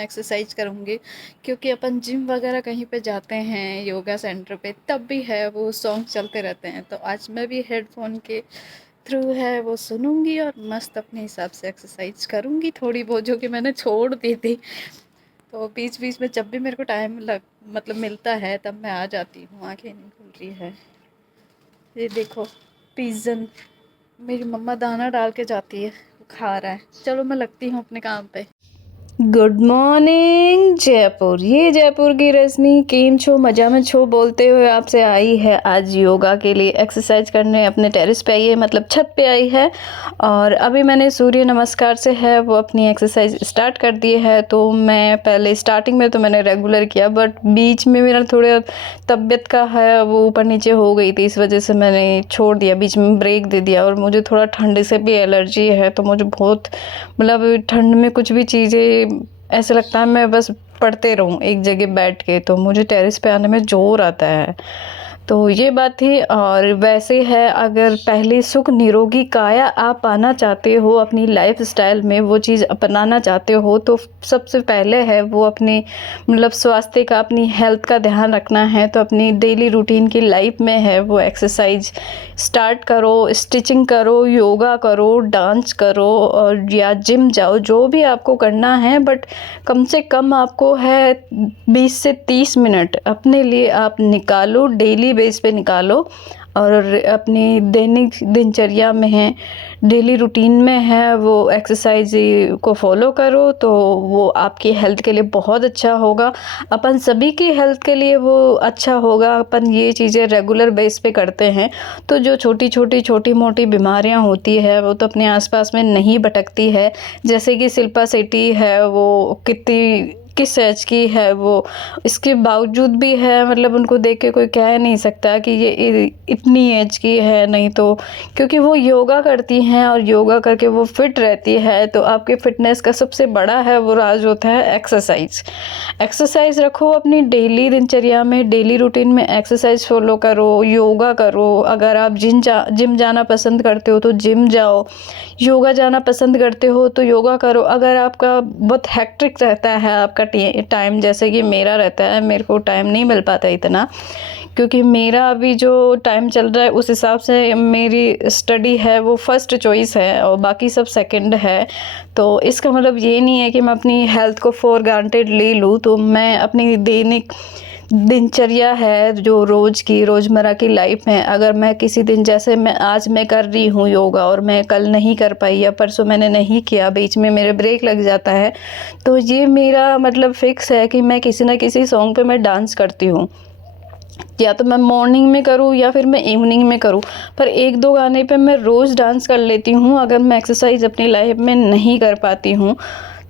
मैं एक्सरसाइज करूँगी, क्योंकि अपन जिम वगैरह कहीं पे जाते हैं योगा सेंटर पे, तब भी है वो सॉन्ग चलते रहते हैं। तो आज मैं भी हेडफोन के थ्रू है वो सुनूंगी और मस्त अपने हिसाब से एक्सरसाइज करूँगी थोड़ी बहुत, जो कि मैंने छोड़ दी थी। तो बीच बीच में जब भी मेरे को टाइम लग मतलब मिलता है तब मैं आ जाती हूँ। आंखें नहीं खुल रही है। ये देखो पिजन, मेरी मम्मा दाना डाल के जाती है, वो खा रहा है। चलो मैं लगती हूँ अपने काम पे। Good morning Jaipur. ये जयपुर की रजनी केम छो मजा में छो बोलते हुए आपसे आई है आज योगा के लिए एक्सरसाइज करने। अपने टेरेस पे आई है, मतलब छत पे आई है। और अभी मैंने सूर्य नमस्कार से है वो अपनी एक्सरसाइज स्टार्ट कर दी है। तो मैं पहले स्टार्टिंग में तो मैंने रेगुलर किया, बट बीच में मेरा थोड़ा तबीयत का है वो ऊपर नीचे हो गई थी, इस वजह से मैंने छोड़ दिया, बीच में ब्रेक दे दिया। और मुझे थोड़ा ठंड से भी एलर्जी है, तो मुझे बहुत मतलब ठंड में कुछ भी चीज़ें ऐसा लगता है मैं बस पढ़ते रहूँ एक जगह बैठ के, तो मुझे टेरेस पे आने में ज़ोर आता है। तो ये बात थी। और वैसे है, अगर पहले सुख निरोगी काया आप पाना चाहते हो अपनी लाइफ स्टाइल में, वो चीज़ अपनाना चाहते हो, तो सबसे पहले है वो अपनी मतलब स्वास्थ्य का, अपनी हेल्थ का ध्यान रखना है। तो अपनी डेली रूटीन की लाइफ में है वो एक्सरसाइज स्टार्ट करो, स्टिचिंग करो, योगा करो, डांस करो और या जिम जाओ, जो भी आपको करना है। बट कम से कम आपको है 20 से 30 मिनट अपने लिए आप निकालो, डेली बेस पे निकालो। और अपनी दैनिक दिनचर्या में है, डेली रूटीन में है वो एक्सरसाइज को फॉलो करो, तो वो आपकी हेल्थ के लिए बहुत अच्छा होगा। अपन सभी की हेल्थ के लिए वो अच्छा होगा। अपन ये चीज़ें रेगुलर बेस पे करते हैं, तो जो छोटी मोटी बीमारियां होती है वो तो अपने आसपास में नहीं भटकती है। जैसे कि शिल्पा शेट्टी है, वो कितनी किस एज की है वो, इसके बावजूद भी है मतलब उनको देख के कोई कह नहीं सकता कि ये इतनी एज की है। नहीं तो क्योंकि वो योगा करती हैं और योगा करके वो फिट रहती है। तो आपके फिटनेस का सबसे बड़ा है वो राज होता है एक्सरसाइज। एक्सरसाइज रखो अपनी डेली दिनचर्या में, डेली रूटीन में एक्सरसाइज फॉलो करो, योगा करो। अगर आप जिम जाना पसंद करते हो तो जिम जाओ, योगा जाना पसंद करते हो तो योगा करो। अगर आपका बहुत हेक्टिक रहता है आपका टाइम, जैसे कि मेरा रहता है, मेरे को टाइम नहीं मिल पाता इतना, क्योंकि मेरा अभी जो टाइम चल रहा है उस हिसाब से मेरी स्टडी है वो फर्स्ट चॉइस है और बाकी सब सेकंड है। तो इसका मतलब ये नहीं है कि मैं अपनी हेल्थ को फॉर ग्रांटेड ले लूँ। तो मैं अपनी दैनिक दिनचर्या है जो रोज़मर्रा की लाइफ में, अगर मैं किसी दिन, जैसे मैं आज मैं कर रही हूँ योगा और मैं कल नहीं कर पाई या परसों मैंने नहीं किया, बीच में मेरे ब्रेक लग जाता है, तो ये मेरा मतलब फिक्स है कि मैं किसी ना किसी सॉन्ग पे मैं डांस करती हूँ। या तो मैं मॉर्निंग में करूँ या फिर मैं इवनिंग में करूँ, पर एक दो गाने पे मैं रोज़ डांस कर लेती हूँ अगर मैं एक्सरसाइज अपनी लाइफ में नहीं कर पाती हूँ।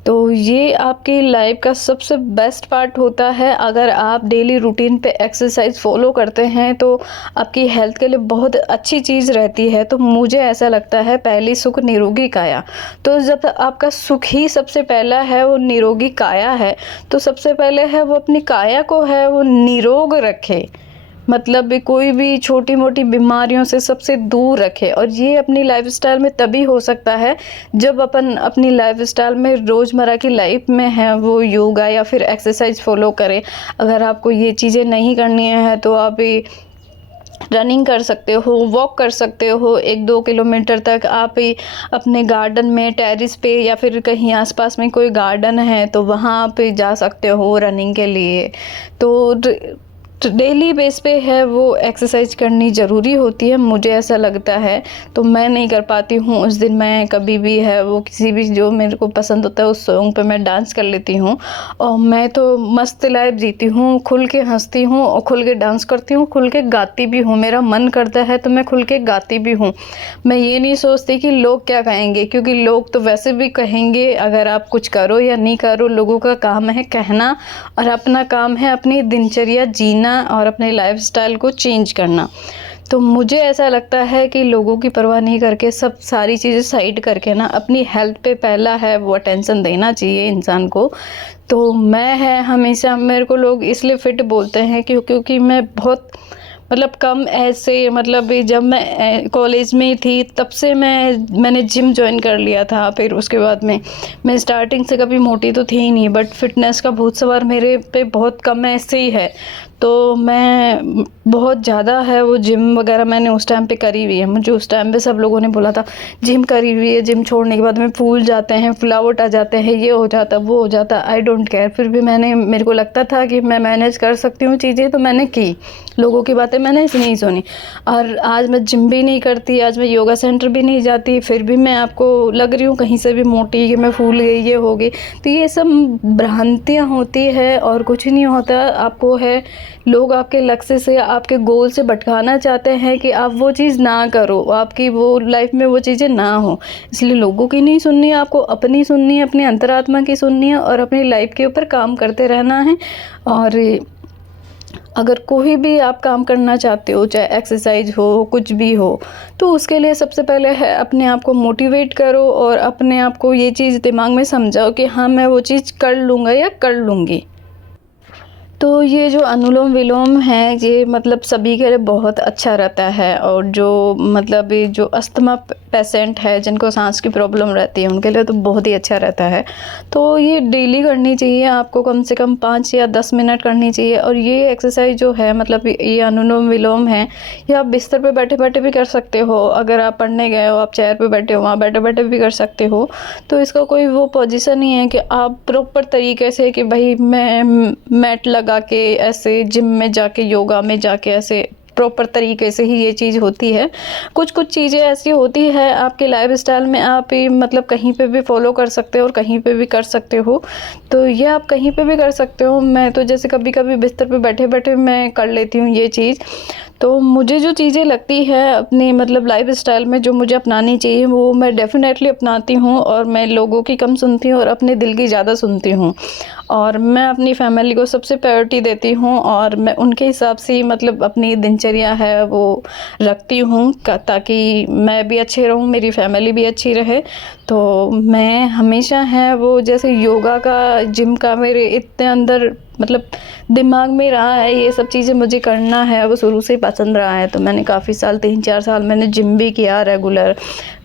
तो ये आपकी लाइफ का सबसे बेस्ट पार्ट होता है। अगर आप डेली रूटीन पे एक्सरसाइज फॉलो करते हैं तो आपकी हेल्थ के लिए बहुत अच्छी चीज़ रहती है। तो मुझे ऐसा लगता है पहली सुख निरोगी काया, तो जब आपका सुख ही सबसे पहला है वो निरोगी काया है, तो सबसे पहले है वो अपनी काया को है वो निरोग रखे, मतलब भी कोई भी छोटी मोटी बीमारियों से सबसे दूर रखे। और ये अपनी लाइफस्टाइल में तभी हो सकता है जब अपन अपनी लाइफस्टाइल में रोज़मर्रा की लाइफ में है वो योगा या फिर एक्सरसाइज फॉलो करें। अगर आपको ये चीज़ें नहीं करनी है तो आप रनिंग कर सकते हो, वॉक कर सकते हो 1-2 किलोमीटर तक। आप अपने गार्डन में, टेरेस पे या फिर कहीं आसपास में कोई गार्डन है तो वहाँ पे जा सकते हो रनिंग के लिए। तो डेली बेस पे है वो एक्सरसाइज करनी ज़रूरी होती है, मुझे ऐसा लगता है। तो मैं नहीं कर पाती हूँ उस दिन, मैं कभी भी है वो किसी भी जो मेरे को पसंद होता है उस सॉन्ग पे मैं डांस कर लेती हूँ और मैं तो मस्त लाइफ जीती हूँ, खुल के हंसती हूँ और खुल के डांस करती हूँ, खुल के गाती भी हूँ। मेरा मन करता है तो मैं खुल के गाती भी हूँ। मैं ये नहीं सोचती कि लोग क्या कहेंगे, क्योंकि लोग तो वैसे भी कहेंगे अगर आप कुछ करो या नहीं करो। लोगों का काम है कहना और अपना काम है अपनी दिनचर्या जीना और अपने लाइफस्टाइल को चेंज करना। तो मुझे ऐसा लगता है कि लोगों की परवाह नहीं करके, सब सारी चीज़ें साइड करके ना, अपनी हेल्थ पे पहला है वो अटेंशन देना चाहिए इंसान को। तो मैं है हमेशा, मेरे को लोग इसलिए फिट बोलते हैं क्योंकि मैं बहुत मतलब कम ऐसे, मतलब जब मैं कॉलेज में थी तब से मैंने जिम जॉइन कर लिया था। फिर उसके बाद में मैं स्टार्टिंग से कभी मोटी तो थी ही नहीं, बट फिटनेस का भूत सवार मेरे पे बहुत कम ऐसे ही है। तो मैं बहुत ज़्यादा है वो जिम वगैरह मैंने उस टाइम पे करी हुई है। मुझे उस टाइम पे सब लोगों ने बोला था जिम करी हुई है, जिम छोड़ने के बाद में फूल जाते हैं, फुलावट आ जाते हैं, ये हो जाता वो हो जाता। आई डोंट केयर, फिर भी मेरे को लगता था कि मैं मैनेज कर सकती हूँ चीज़ें, तो मैंने की। लोगों की बातें मैंने नहीं सुनी। और आज मैं जिम भी नहीं करती, आज मैं योगा सेंटर भी नहीं जाती, फिर भी मैं आपको लग रही हूँ कहीं से भी मोटी, कि मैं फूल गई, ये हो गई। तो ये सब भ्रांतियाँ होती है और कुछ नहीं होता। आपको है, लोग आपके लक्ष्य से, आपके गोल से भटकाना चाहते हैं कि आप वो चीज़ ना करो, आपकी वो लाइफ में वो चीज़ें ना हो। इसलिए लोगों की नहीं सुननी है, आपको अपनी सुननी है, अपनी अंतरात्मा की सुननी है और अपनी लाइफ के ऊपर काम करते रहना है। और अगर कोई भी आप काम करना चाहते हो, चाहे एक्सरसाइज हो, कुछ भी हो, तो उसके लिए सबसे पहले है अपने आप को मोटिवेट करो और अपने आप को ये चीज़ दिमाग में समझाओ कि हाँ, मैं वो चीज़ कर लूँगा या कर लूँगी। तो ये जो अनुलोम विलोम है, ये मतलब सभी के लिए बहुत अच्छा रहता है। और जो मतलब ये जो अस्थमा पेशेंट है, जिनको सांस की प्रॉब्लम रहती है, उनके लिए तो बहुत ही अच्छा रहता है। तो ये डेली करनी चाहिए आपको, कम से कम 5 या 10 मिनट करनी चाहिए। और ये एक्सरसाइज जो है, मतलब ये अनुलोम विलोम है, ये आप बिस्तर पे बैठे बैठे भी कर सकते हो। अगर आप पढ़ने गए हो, आप चेयर पे बैठे हो, वहाँ बैठे बैठे भी कर सकते हो। तो इसका कोई वो पोजीशन नहीं है कि आप प्रॉपर तरीके से कि भाई मैं मैट लगा के ऐसे जिम में जाके, योगा में जाके ऐसे प्रॉपर तरीके से ही ये चीज़ होती है। कुछ कुछ चीज़ें ऐसी होती है आपके लाइफस्टाइल में, आप ये मतलब कहीं पे भी फॉलो कर सकते हो और कहीं पे भी कर सकते हो। तो ये आप कहीं पे भी कर सकते हो। मैं तो जैसे कभी कभी बिस्तर पे बैठे बैठे मैं कर लेती हूँ ये चीज़। तो मुझे जो चीज़ें लगती है अपनी मतलब लाइफस्टाइल में जो मुझे अपनानी चाहिए, वो मैं डेफिनेटली अपनाती हूँ। और मैं लोगों की कम सुनती हूँ और अपने दिल की ज़्यादा सुनती हूँ। और मैं अपनी फैमिली को सबसे प्रायोरिटी देती हूँ और मैं उनके हिसाब से ही मतलब अपनी दिनचर्या है वो रखती हूँ, ताकि मैं भी अच्छे रहूँ, मेरी फैमिली भी अच्छी रहे। तो मैं हमेशा है वो, जैसे योगा का, जिम का मेरे इतने अंदर मतलब दिमाग में रहा है, ये सब चीज़ें मुझे करना है, वो शुरू से ही पसंद रहा है। तो मैंने काफ़ी साल, 3-4 साल मैंने जिम भी किया रेगुलर।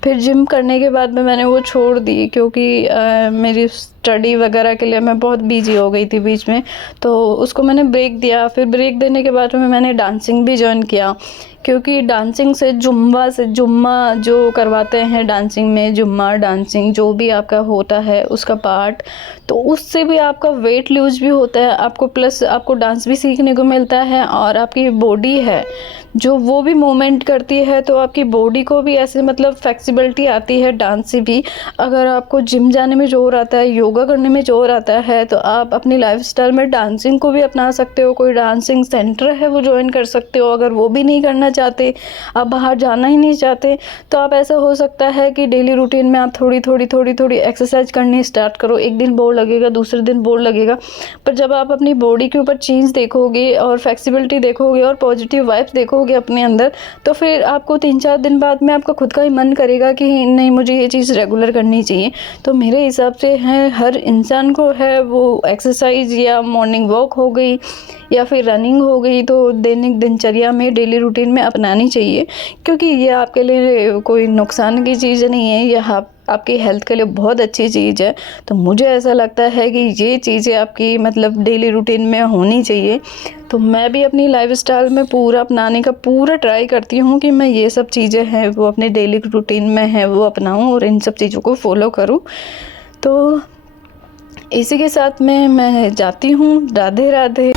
फिर जिम करने के बाद में मैंने वो छोड़ दी, क्योंकि मेरी स्टडी वगैरह के लिए मैं बहुत बिजी हो गई थी बीच में, तो उसको मैंने ब्रेक दिया। फिर ब्रेक देने के बाद में मैंने डांसिंग भी ज्वाइन किया, क्योंकि डांसिंग से जुम्मा जो करवाते हैं डांसिंग में, जुम्मा डांसिंग जो भी आपका होता है उसका पार्ट, तो उससे भी आपका वेट लूज भी होता है आपको, प्लस आपको डांस भी सीखने को मिलता है। और आपकी बॉडी है जो वो भी मूवमेंट करती है, तो आपकी बॉडी को भी ऐसे मतलब फ्लेक्सिबिलिटी आती है डांस से भी। अगर आपको जिम जाने में जोर आता है, योगा करने में जोर आता है, तो आप अपनी लाइफस्टाइल में डांसिंग को भी अपना सकते हो। कोई डांसिंग सेंटर है वो ज्वाइन कर सकते हो। अगर वो भी नहीं करना चाहते, आप बाहर जाना ही नहीं चाहते, तो आप ऐसा हो सकता है कि डेली रूटीन में आप थोड़ी एक्सरसाइज करनी स्टार्ट करो। एक दिन बोर लगेगा, दूसरे दिन बोर लगेगा, पर जब आप अपनी बॉडी के ऊपर चेंज देखोगे और फ्लेक्सिबिलिटी देखोगे और पॉजिटिव वाइब्स देखोगे अपने अंदर, तो फिर आपको 3-4 दिन बाद में आपका खुद का ही मन करेगा कि नहीं, मुझे ये चीज़ रेगुलर करनी चाहिए। तो मेरे हिसाब से है, हर इंसान को है वो एक्सरसाइज या मॉर्निंग वॉक हो गई या फिर रनिंग हो गई, तो दैनिक दिनचर्या में, डेली रूटीन में अपनानी चाहिए। क्योंकि ये आपके लिए कोई नुकसान की चीज़ नहीं है, ये आपकी हेल्थ के लिए बहुत अच्छी चीज़ है। तो मुझे ऐसा लगता है कि ये चीज़ें आपकी मतलब डेली रूटीन में होनी चाहिए। तो मैं भी अपनी लाइफस्टाइल में पूरा अपनाने का पूरा ट्राई करती हूँ कि मैं ये सब चीज़ें हैं वो अपने डेली रूटीन में है वो अपनाऊँ और इन सब चीज़ों को फॉलो करूँ। तो इसी के साथ में मैं जाती हूँ। राधे राधे।